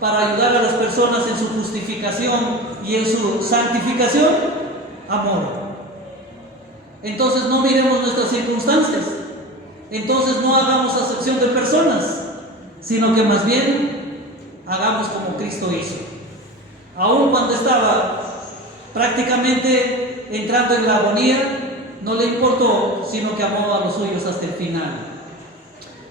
para ayudar a las personas en su justificación y en su santificación? Amor. Entonces no miremos nuestras circunstancias, entonces no hagamos acepción de personas, sino que más bien hagamos como Cristo hizo. Aun cuando estaba prácticamente entrando en la agonía, no le importó, sino que amó a los suyos hasta el final.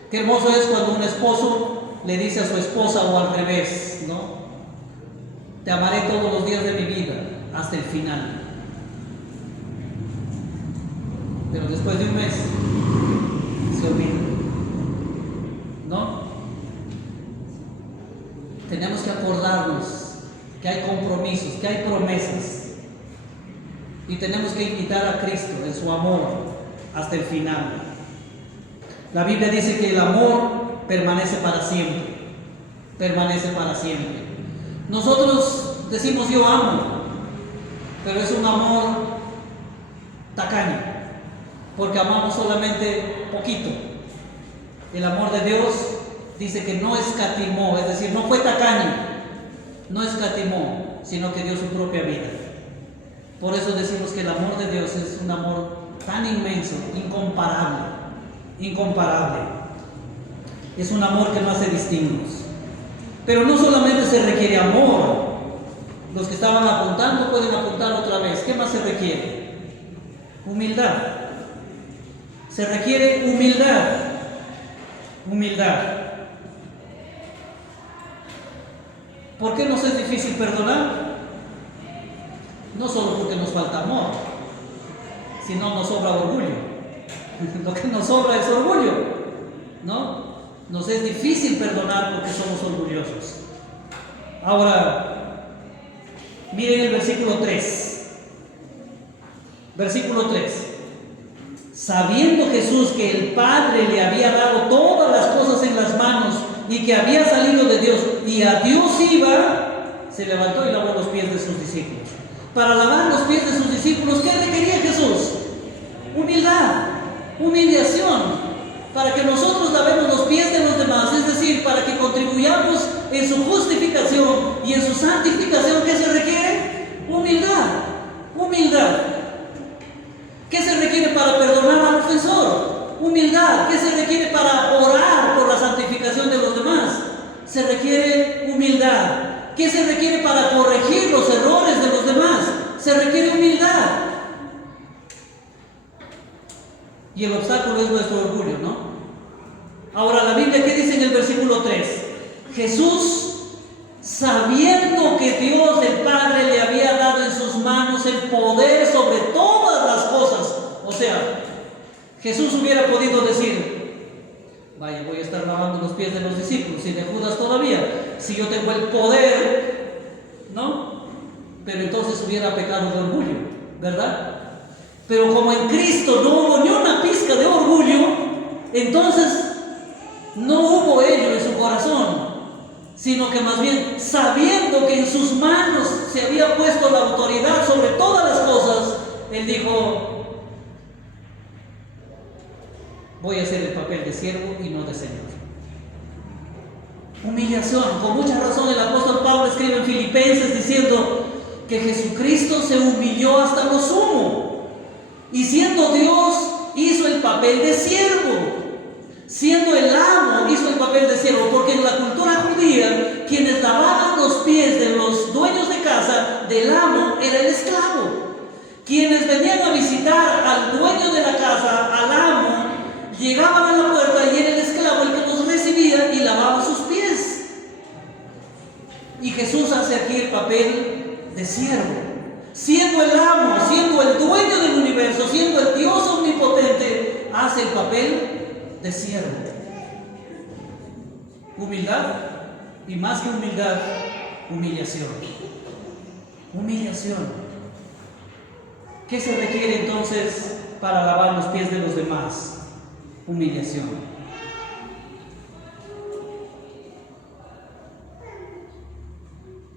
Qué hermoso es cuando un esposo le dice a su esposa, o al revés, ¿no? Te amaré todos los días de mi vida hasta el final. Pero después de un mes se olvida, ¿no? Tenemos que acordarnos que hay compromisos, que hay promesas, y tenemos que imitar a Cristo en su amor hasta el final. La Biblia dice que el amor permanece para siempre, permanece para siempre. Nosotros decimos yo amo, pero es un amor tacaño, porque amamos solamente poquito. El amor de Dios dice que no escatimó, es decir, no fue tacaño, no escatimó, sino que dio su propia vida. Por eso decimos que el amor de Dios es un amor tan inmenso, incomparable, incomparable. Es un amor que no hace distingos. Pero no solamente se requiere amor. Los que estaban apuntando pueden apuntar otra vez. ¿Qué más se requiere? Humildad. Se requiere humildad. Humildad. ¿Por qué nos es difícil perdonar? No solo porque nos falta amor, sino nos sobra orgullo. Lo que nos sobra es orgullo, ¿no? Nos es difícil perdonar porque somos orgullosos. Ahora, miren el versículo 3. Versículo 3. Sabiendo Jesús que el Padre le había dado todas las cosas en las manos y que había salido de Dios y a Dios iba, se levantó y lavó los pies de sus discípulos. Para lavar los pies de sus discípulos, ¿qué requería Jesús? Humildad, humillación, para que nosotros lavemos los pies de los demás, es decir, para que contribuyamos en su justificación y en su santificación. ¿Qué se requiere? Humildad, humildad. ¿Qué se requiere para perdonar al ofensor? Humildad. ¿Qué se requiere para orar por la santificación de los demás? Se requiere humildad. ¿Qué se requiere para corregir los errores de los demás? Se requiere humildad. Y el obstáculo es nuestro orgullo, ¿no? Ahora, la Biblia, ¿qué dice en el versículo 3? Jesús, sabiendo que Dios el Padre le había dado en sus manos el poder sobre todas las cosas. O sea, Jesús hubiera podido decir: vaya, voy a estar lavando los pies de los discípulos y de Judas todavía, si yo tengo el poder, ¿no? Pero entonces hubiera pecado de orgullo, ¿verdad? Pero como en Cristo no hubo ni una pizca de orgullo, entonces no hubo ello en su corazón, sino que más bien, sabiendo que en sus manos se había puesto la autoridad sobre todas las cosas, él dijo: voy a hacer el papel de siervo y no de Señor. Humillación. Con mucha razón el apóstol Pablo escribe en Filipenses diciendo que Jesucristo se humilló hasta lo sumo, y siendo Dios hizo el papel de siervo. Siendo el amo, hizo el papel de siervo, porque en la cultura judía, quienes lavaban los pies de los dueños de casa, del amo, era el esclavo. Quienes venían a visitar al dueño de la casa, al amo, llegaban a la puerta y era el esclavo el que los recibía y lavaba sus pies. Y Jesús hace aquí el papel de siervo. Siendo el amo, siendo el dueño del universo, siendo el Dios omnipotente, hace el papel de siervo. Humildad, y más que humildad, humillación. Humillación. ¿Qué se requiere entonces para lavar los pies de los demás? Humillación.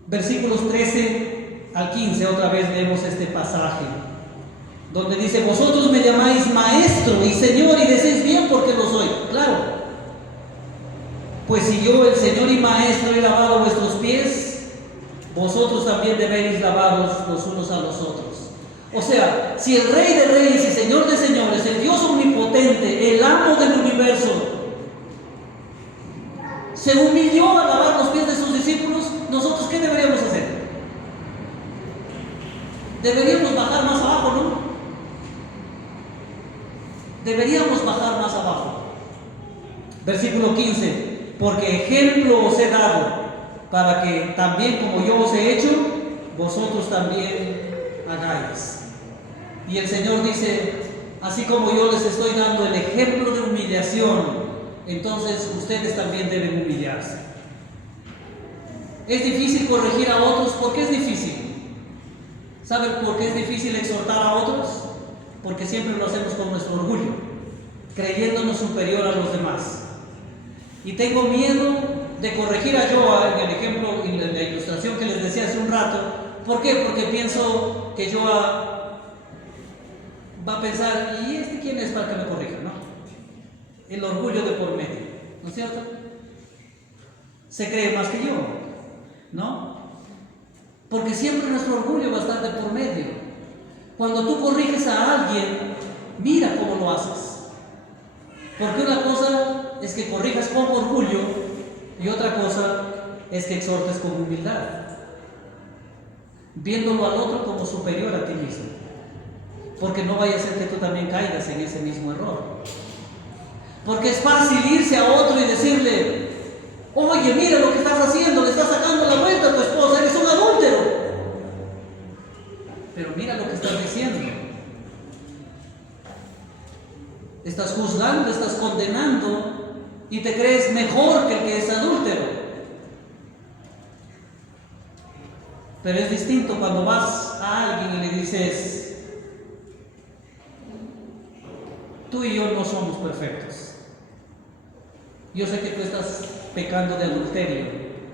Versículos 13 al 15, otra vez vemos este pasaje donde dice: vosotros me llamáis maestro y señor y decís bien porque lo soy. Claro, pues si yo, el señor y maestro, he lavado vuestros pies, vosotros también debéis lavaros los unos a los otros. O sea, si el Rey de Reyes y Señor de Señores, el Dios omnipotente, el amo del universo, se humilló a lavar los pies de sus discípulos, ¿nosotros qué deberíamos hacer? Deberíamos bajar más abajo, ¿no? Deberíamos bajar más abajo. Versículo 15: porque ejemplo os he dado, para que también como yo os he hecho, vosotros también hagáis. Y el Señor dice: así como yo les estoy dando el ejemplo de humillación, entonces ustedes también deben humillarse. ¿Es difícil corregir a otros? ¿Por qué es difícil? ¿Saben por qué es difícil exhortar a otros? Porque siempre lo hacemos con nuestro orgullo, creyéndonos superior a los demás. Y tengo miedo de corregir a Joa, en el ejemplo, en la ilustración que les decía hace un rato. ¿Por qué? Porque pienso que Joa va a pensar: ¿y este quién es para que me corrija? ¿No? El orgullo de por medio, ¿no es cierto? Se cree más que yo, ¿no? Porque siempre nuestro orgullo va a estar de por medio. Cuando tú corriges a alguien, mira cómo lo haces. Porque una cosa es que corrijas con orgullo y otra cosa es que exhortes con humildad, viéndolo al otro como superior a ti mismo. Porque no vaya a ser que tú también caigas en ese mismo error. Porque es fácil irse a otro y decirle: oye, mira lo que estás haciendo, le estás sacando la vuelta a tu esposa, eres un adúltero. Pero mira lo que estás diciendo. Estás juzgando, estás condenando y te crees mejor que el que es adúltero. Pero es distinto cuando vas a alguien y le dices: tú y yo no somos perfectos. Yo sé que tú estás pecando de adulterio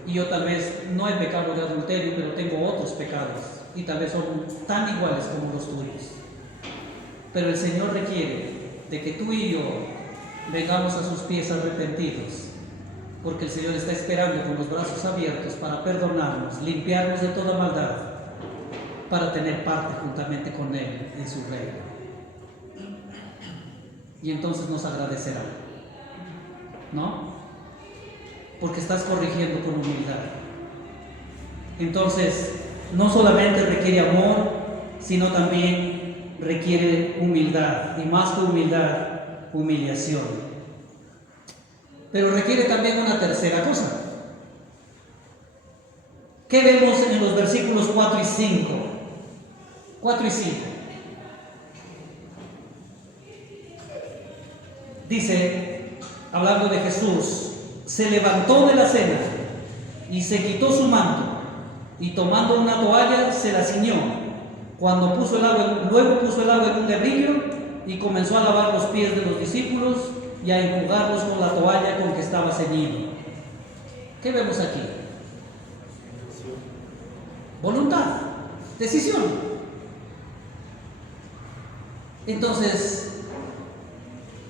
y yo tal vez no he pecado de adulterio, pero tengo otros pecados y tal vez son tan iguales como los tuyos. Pero el Señor requiere de que tú y yo vengamos a sus pies arrepentidos, porque el Señor está esperando con los brazos abiertos para perdonarnos, limpiarnos de toda maldad, para tener parte juntamente con Él en su reino. Y entonces nos agradecerá, ¿no? Porque estás corrigiendo con humildad. Entonces, no solamente requiere amor, sino también requiere humildad, y más que humildad, humillación. Pero requiere también una tercera cosa. ¿Qué vemos en los versículos 4 y 5? 4 y 5. Dice, hablando de Jesús: se levantó de la cena y se quitó su manto, y tomando una toalla se la ciñó. Luego puso el agua en un lebrillo y comenzó a lavar los pies de los discípulos y a enjugarlos con la toalla con que estaba ceñido. ¿Qué vemos aquí? Voluntad, decisión. Entonces,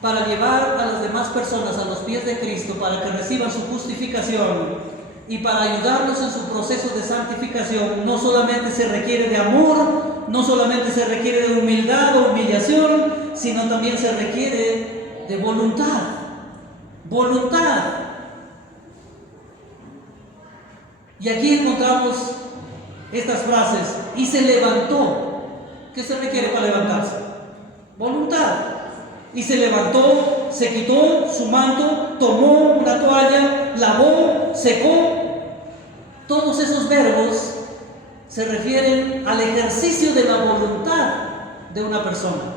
para llevar a las demás personas a los pies de Cristo, para que reciban su justificación y para ayudarlos en su proceso de santificación, no solamente se requiere de amor, no solamente se requiere de humildad o humillación, sino también se requiere de voluntad. Voluntad. Y aquí encontramos estas frases: y se levantó. ¿Qué se requiere para levantarse? Voluntad. Y se levantó, se quitó su manto, tomó una toalla, lavó, secó. Todos esos verbos se refieren al ejercicio de la voluntad de una persona.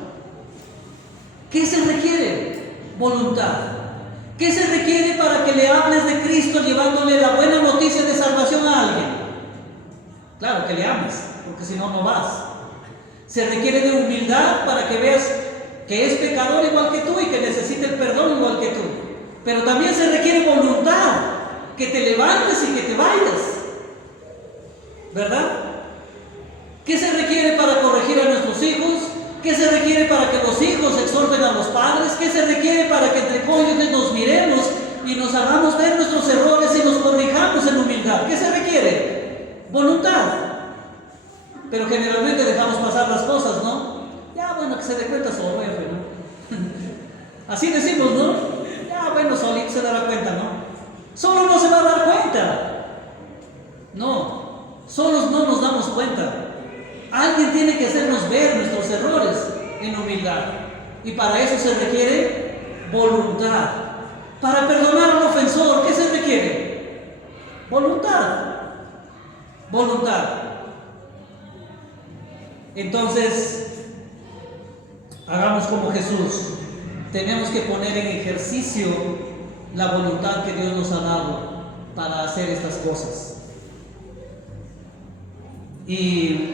¿Qué se requiere? Voluntad. ¿Qué se requiere para que le hables de Cristo llevándole la buena noticia de salvación a alguien? Claro, que le ames, porque si no, no vas. Se requiere de humildad para que veas que es pecador igual que tú y que necesita el perdón igual que tú. Pero también se requiere voluntad, que te levantes y que te vayas, ¿verdad? ¿Qué se requiere para corregir a nuestros hijos? ¿Qué se requiere para que los hijos exhorten a los padres? ¿Qué se requiere para que entre cónyuges nos miremos y nos hagamos ver nuestros errores y nos corrijamos en humildad? ¿Qué se requiere? Voluntad. Pero generalmente dejamos pasar las cosas, ¿no? Ya, bueno, que se dé cuenta solo, ¿no? Así decimos, ¿no? Ya, bueno, solito se dará cuenta, ¿no? Solo no se va a dar cuenta. No, solos no nos damos cuenta. Alguien tiene que hacernos ver nuestros errores en humildad. Y para eso se requiere voluntad. Para perdonar al ofensor, ¿qué se requiere? Voluntad. Voluntad. Entonces, hagamos como Jesús. Tenemos que poner en ejercicio la voluntad que Dios nos ha dado para hacer estas cosas. Y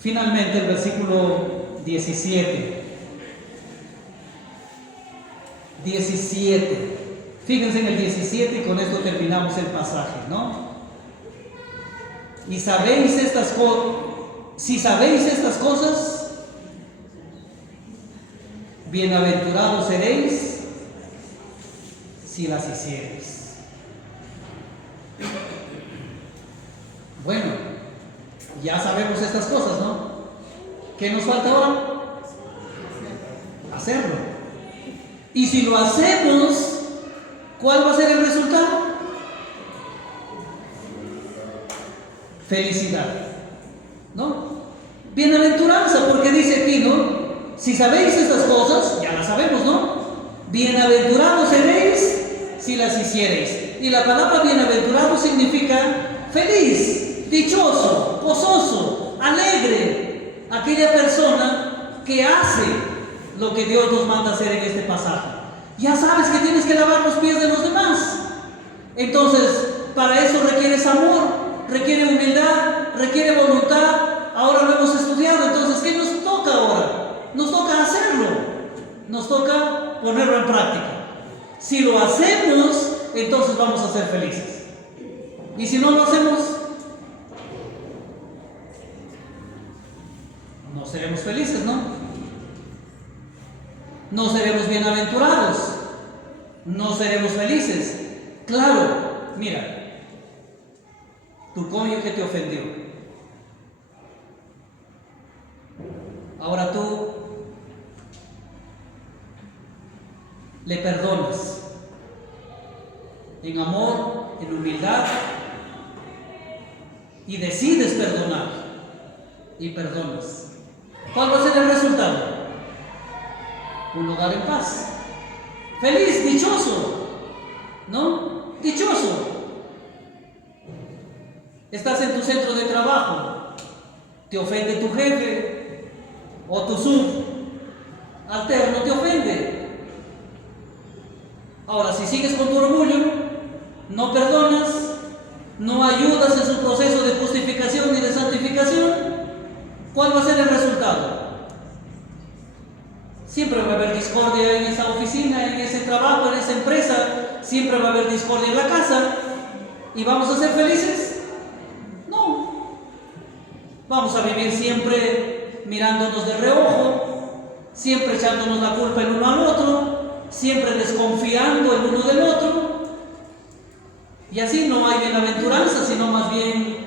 finalmente el versículo 17. Fíjense en el 17 y con esto terminamos el pasaje, ¿no? Y sabéis estas cosas. Si sabéis estas cosas, bienaventurados seréis si las hiciereis. Bueno, ya sabemos estas cosas, ¿no? ¿Qué nos falta ahora? Hacerlo. Y si lo hacemos, ¿cuál va a ser el resultado? Felicidad, ¿no? Bienaventuranza, porque dice aquí, ¿no? Si sabéis estas cosas, ya las sabemos, ¿no? Bienaventurados seréis si las hiciereis. Y la palabra bienaventurado significa feliz, dichoso, gozoso, alegre. Aquella persona que hace lo que Dios nos manda hacer en este pasaje. Ya sabes que tienes que lavar los pies de los demás. Entonces, para eso requieres amor, requiere humildad, requiere voluntad. Ahora lo hemos estudiado, entonces, ¿qué nos toca ahora? Nos toca hacerlo, nos toca ponerlo en práctica. Si lo hacemos, entonces vamos a ser felices. Y si no lo hacemos, no seremos felices, ¿no? No seremos bienaventurados, no seremos felices. Claro, mira, tu cónyuge te ofendió. Ahora tú le perdonas en amor, en humildad, y decides perdonar y perdonas. ¿Cuál va a ser el resultado? Un hogar en paz, feliz, dichoso, ¿no? Dichoso. Estás en tu centro de trabajo, te ofende tu jefe o tu subalterno te ofende. Ahora, si sigues con tu orgullo, no perdonas, no ayudas en su proceso de justificación y de santificación, ¿cuál va a ser el resultado? Siempre va a haber discordia en esa oficina, en ese trabajo, en esa empresa, siempre va a haber discordia en la casa. ¿Y vamos a ser felices? No. Vamos a vivir siempre mirándonos de reojo, siempre echándonos la culpa el uno al otro, siempre desconfiando el uno del otro. Y así no hay bienaventuranza, sino más bien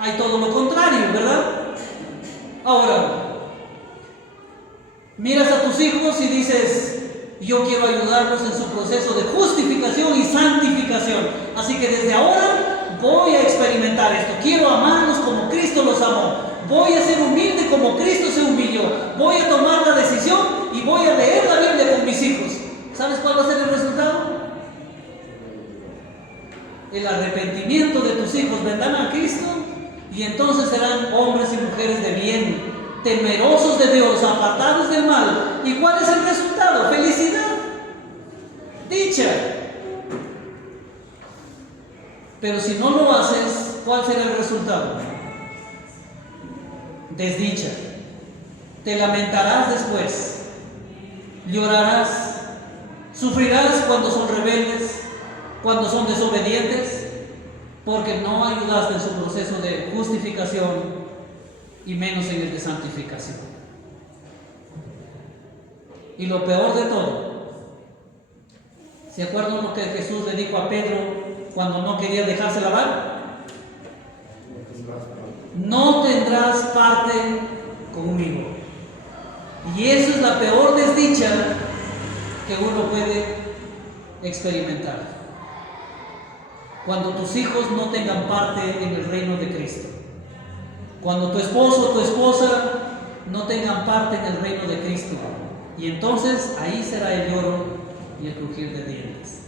hay todo lo contrario, ¿verdad? Ahora, miras a tus hijos y dices, yo quiero ayudarlos en su proceso de justificación y santificación. Así que desde ahora voy a experimentar esto. Quiero amarlos como Cristo los amó. Voy a ser humilde como Cristo se humilló. Voy a tomar la decisión y voy a leer la Biblia con mis hijos. ¿Sabes cuál va a ser el resultado? El arrepentimiento de tus hijos vendrán a Cristo y entonces serán hombres y mujeres de bien, temerosos de Dios, apartados del mal. ¿Y cuál es el resultado? Felicidad, dicha. Pero si no lo haces, ¿cuál será el resultado? Desdicha. Te lamentarás después, llorarás, sufrirás cuando son rebeldes, cuando son desobedientes, porque no ayudaste en su proceso de justificación y menos en el de santificación. Y lo peor de todo, ¿se acuerdan lo que Jesús le dijo a Pedro cuando no quería dejarse lavar? No tendrás parte conmigo. Y eso es la peor desdicha que uno puede experimentar. Cuando tus hijos no tengan parte en el reino de Cristo. Cuando tu esposo o tu esposa no tengan parte en el reino de Cristo. Y entonces ahí será el lloro y el crujir de dientes.